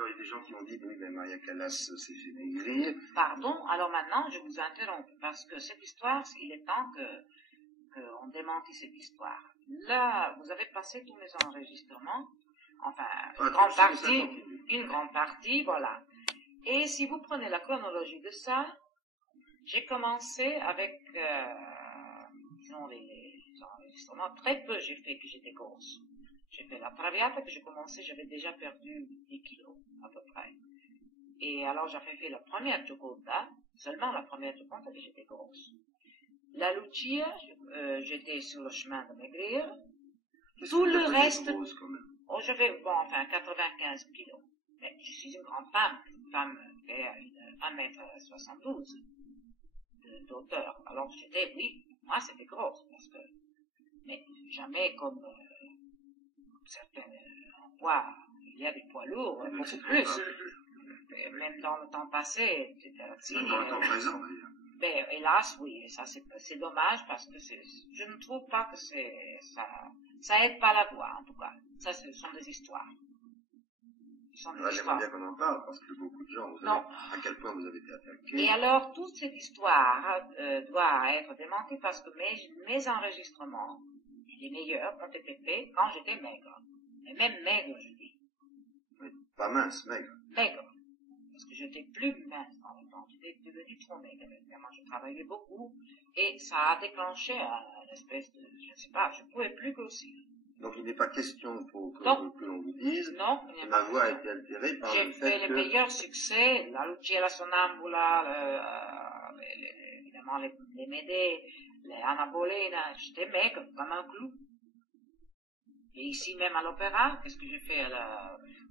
encore, il y a des gens qui ont dit, oui, mais Maria Callas s'est fait maigrir. Pardon, alors maintenant, je vous interromps, parce que cette histoire, il est temps qu'on démentit cette histoire. Là, vous avez passé tous mes enregistrements, enfin, une grande partie, voilà. Et si vous prenez la chronologie de ça, j'ai commencé avec, disons, les enregistrements, très peu j'ai fait que j'étais grosse. J'ai fait la Traviata que j'ai commencé, j'avais déjà perdu 10 kilos, à peu près. Et alors j'avais fait la première Gioconda, seulement la première Gioconda que j'étais grosse. La Lucia, j'étais sur le chemin de maigrir. Tout le reste, grosse, quand même. Oh, j'avais, bon, enfin, 95 kilos. Mais je suis une grande femme qui fait 1m72 d'auteur. Alors j'étais, oui, moi c'était grosse, parce que, mais jamais comme certains poids, il y a des poids lourds, beaucoup plus. Même dans le temps passé, etc. Même dans le temps présent, d'ailleurs. Ben, hélas, oui, ça c'est dommage parce que je ne trouve pas que ça aide pas la voix, en tout cas. Ça, ce sont des histoires. J'aimerais bien qu'on en parle parce que beaucoup de gens, à quel point vous avez été attaqués. Et alors, toute cette histoire doit être démentie parce que mes enregistrements, les meilleurs, ont été faits quand j'étais maigre. Et même maigre, je dis. Oui, pas mince, maigre. Maigre. Parce que j'étais plus mince dans le temps. J'étais devenue trop maigre. Évidemment, je travaillais beaucoup et ça a déclenché une espèce de, je ne sais pas, je ne pouvais plus grossir. Donc il n'est pas question que l'on vous dise non, que ma voix a été altérée par le fait que... J'ai fait les meilleurs succès, la Lucia, la Sonnambula, évidemment les Médées, les Anna Bolena, j'étais maigre comme un clou. Et ici même à l'opéra, qu'est-ce que j'ai fait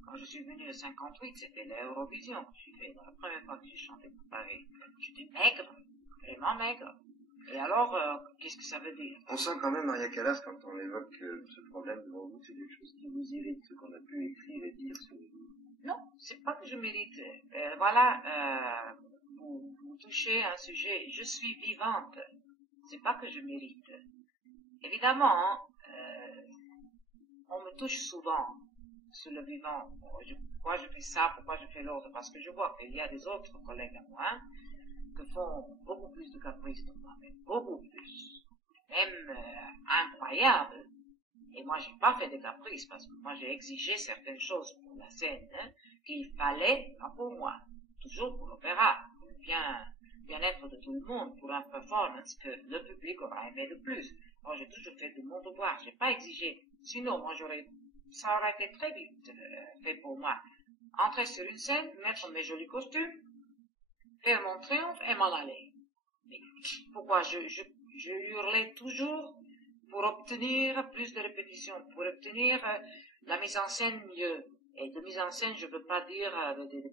quand je suis venu en 58, c'était l'Eurovision que j'ai fait, la première fois que j'ai chanté pour Paris. J'étais maigre, vraiment maigre. Et alors, qu'est-ce que ça veut dire? On sent quand même, Maria Callas, quand on évoque ce problème devant vous, c'est quelque chose qui vous irrite, ce qu'on a pu écrire et dire sur vous. Non, c'est pas que je mérite. Voilà, vous touchez un sujet. Je suis vivante. C'est pas que je mérite. Évidemment, on me touche souvent sur le vivant. Pourquoi je fais ça, pourquoi je fais l'autre? Parce que je vois qu'il y a des autres collègues à moi que font beaucoup plus de caprices que moi, mais beaucoup plus. Même incroyable. Et moi, j'ai pas fait de caprices parce que moi, j'ai exigé certaines choses pour la scène qu'il fallait, pas pour moi, toujours pour l'opéra, pour le bien-être de tout le monde, pour un performance que le public aura aimé de plus. Moi, j'ai toujours fait de mon devoir, j'ai pas exigé. Sinon, moi, ça aurait été très vite fait pour moi. Entrer sur une scène, mettre mes jolis costumes, faire mon triomphe et m'en aller. Mais pourquoi je hurlais toujours pour obtenir plus de répétitions, pour obtenir la mise en scène mieux. Et de mise en scène, je ne veux pas dire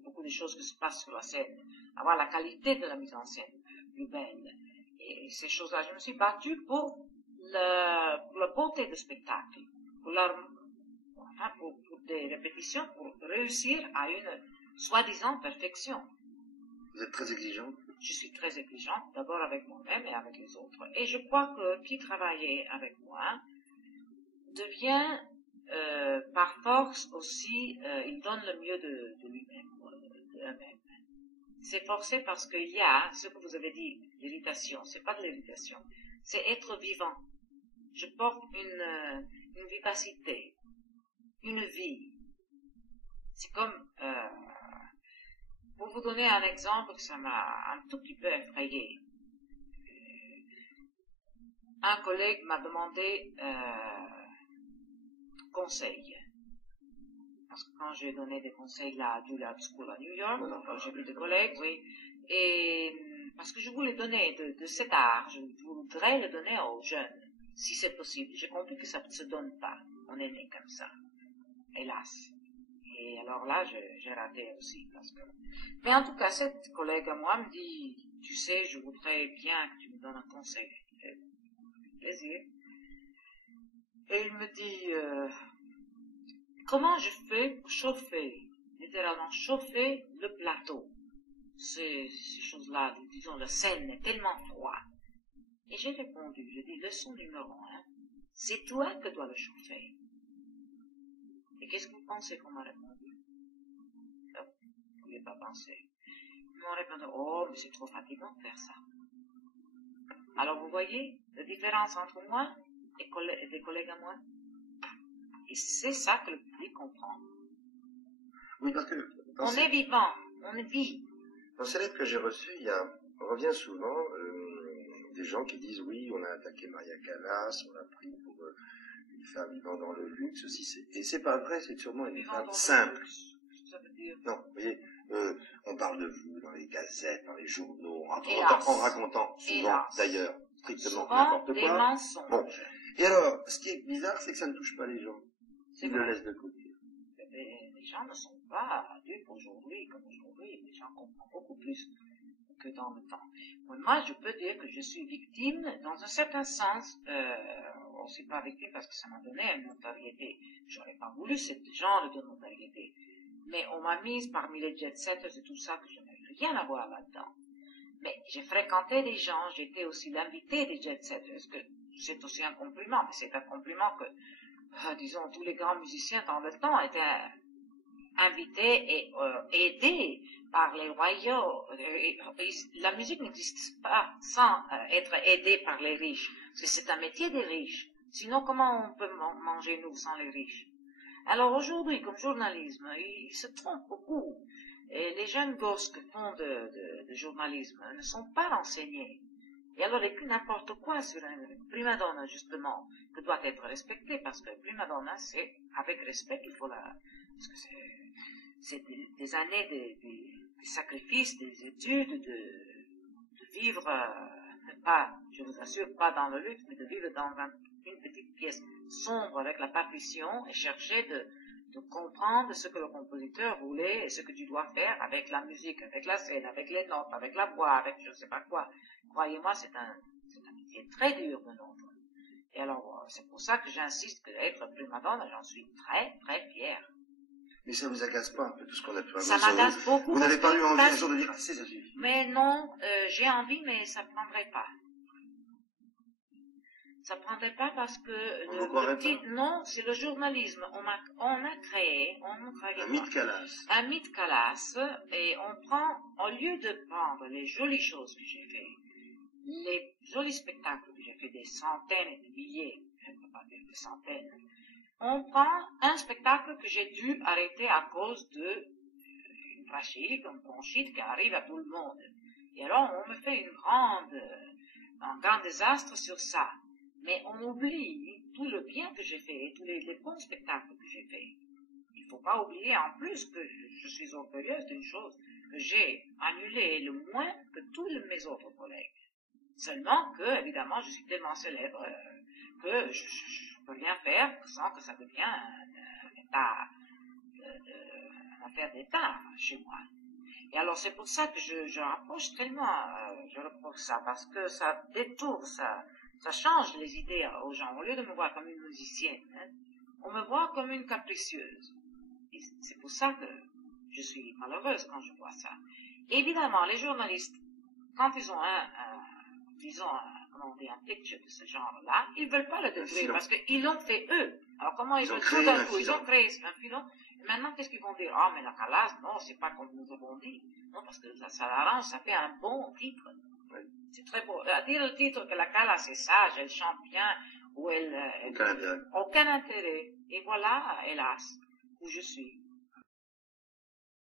beaucoup de choses qui se passent sur la scène. Avoir la qualité de la mise en scène plus belle. Et ces choses-là, je me suis battue pour la beauté du spectacle, pour des répétitions, pour réussir à une soi-disant perfection. Vous êtes très exigeante? Je suis très exigeante, d'abord avec moi-même et avec les autres. Et je crois que qui travaillait avec moi devient, par force aussi, il donne le mieux de lui-même, d'eux-mêmes. C'est forcé parce qu'il y a, ce que vous avez dit, l'irritation, c'est pas de l'irritation, c'est être vivant. Je porte une vivacité, une vie. C'est comme, pour vous donner un exemple que ça m'a un tout petit peu effrayé. Un collègue m'a demandé conseil. Parce que quand j'ai donné des conseils là à Juilliard School à New York, j'ai vu des collègues, oui, et parce que je voulais donner de cet art, je voudrais le donner aux jeunes, si c'est possible. J'ai compris que ça ne se donne pas. On est né comme ça, hélas. Et alors là, j'ai raté aussi. Mais en tout cas, cette collègue à moi me dit, tu sais, je voudrais bien que tu me donnes un conseil. Avec plaisir. Et il me dit, comment je fais pour chauffer, littéralement chauffer le plateau. Ces choses-là, disons, la scène est tellement froide. Et j'ai répondu, j'ai dit, leçon numéro 1, c'est toi que dois le chauffer. Et qu'est-ce que vous pensez qu'on m'a répondu? n'ai pas pensé. Ils m'ont répondu, oh, mais c'est trop fatigant de faire ça. Alors vous voyez la différence entre moi et des collègues à moi? Et c'est ça que le public comprend. Oui, parce que On est vivant, on vit. dans ces lettres que j'ai reçues, on revient souvent des gens qui disent oui, on a attaqué Maria Callas, on l'a pris pour une femme vivant dans le luxe, et c'est pas vrai, c'est sûrement une femme simple. Ça veut dire... Non, vous voyez, on parle de vous dans les gazettes, dans les journaux, en Hélas. racontant souvent, Hélas. d'ailleurs, strictement Souvent n'importe des quoi. mensonges. Bon. Et alors, ce qui est bizarre, c'est que ça ne touche pas les gens. Ils le laissent de côté. Les gens ne sont pas adultes aujourd'hui, comme aujourd'hui. Les gens comprennent beaucoup plus que dans le temps. Moi, je peux dire que je suis victime, dans un certain sens, on ne pas victime parce que ça m'a donné une notoriété. J'aurais pas voulu ce genre de notoriété. Mais on m'a mise parmi les jet-setters et tout ça, que je n'ai rien à voir là-dedans. Mais j'ai fréquenté des gens, j'étais aussi l'invité des jet-setters, que c'est aussi un compliment, mais c'est un compliment que, disons, tous les grands musiciens dans le temps étaient invités et aidés par les royaux. La musique n'existe pas sans être aidée par les riches, parce que c'est un métier des riches. Sinon, comment on peut manger, nous, sans les riches? Alors aujourd'hui, comme journalisme, ils se trompent beaucoup. Et les jeunes gosses qui font de journalisme ne sont pas renseignés. Et alors, il écrit n'importe quoi sur un prima donna, justement, que doit être respecté, parce que prima donna, c'est avec respect qu'il faut parce que c'est des années de sacrifices, des études, de vivre, pas, je vous assure, pas dans le luxe, mais de vivre dans une petite pièce sombre avec la partition et chercher de comprendre ce que le compositeur voulait et ce que tu dois faire avec la musique, avec la scène, avec les notes, avec la voix, avec je ne sais pas quoi. Croyez-moi, c'est un métier très dur de nôtre. Et alors, c'est pour ça que j'insiste qu'être prima donna, j'en suis très, très fière. Mais ça vous agace pas un peu tout ce qu'on a pu avoir? Ça m'agace beaucoup. Vous n'avez pas eu envie un jour de dire, ah, c'est ça suffit? Mais non, j'ai envie, mais ça ne prendrait pas. Ça ne prendrait pas parce que non, c'est le journalisme. On a créé un mythe Callas. Un mythe Callas, et on prend, au lieu de prendre les jolies choses que j'ai fait, les jolis spectacles que j'ai fait, des centaines de billets, je ne peux pas dire des centaines, on prend un spectacle que j'ai dû arrêter à cause d'une trachite, une bronchite qui arrive à tout le monde. Et alors, on me fait un grand désastre sur ça. Mais on oublie tout le bien que j'ai fait, tous les bons spectacles que j'ai fait. Il ne faut pas oublier en plus que je suis orgueilleuse d'une chose, que j'ai annulé le moins que tous mes autres collègues. Seulement que, évidemment, je suis tellement célèbre que je ne peux rien faire sans que ça devienne une affaire d'État chez moi. Et alors c'est pour ça que je rapproche tellement, je reproche ça, parce que ça détourne, ça change les idées aux gens. Au lieu de me voir comme une musicienne, on me voit comme une capricieuse. Et c'est pour ça que je suis malheureuse quand je vois ça. Et évidemment, les journalistes, quand ils ont un picture de ce genre-là, ils ne veulent pas le détruire parce qu'ils l'ont fait eux. Alors comment ils veulent tout d'un coup? Ils ont créé un filon. Et maintenant, qu'est-ce qu'ils vont dire? Ah, mais la Callas, non, c'est pas comme nous avons dit. Non, parce que ça l'arrange, ça fait un bon titre. Oui. C'est très beau. À dire le titre que la Callas est sage, elle chante bien, ou aucun intérêt. Et voilà, hélas, où je suis.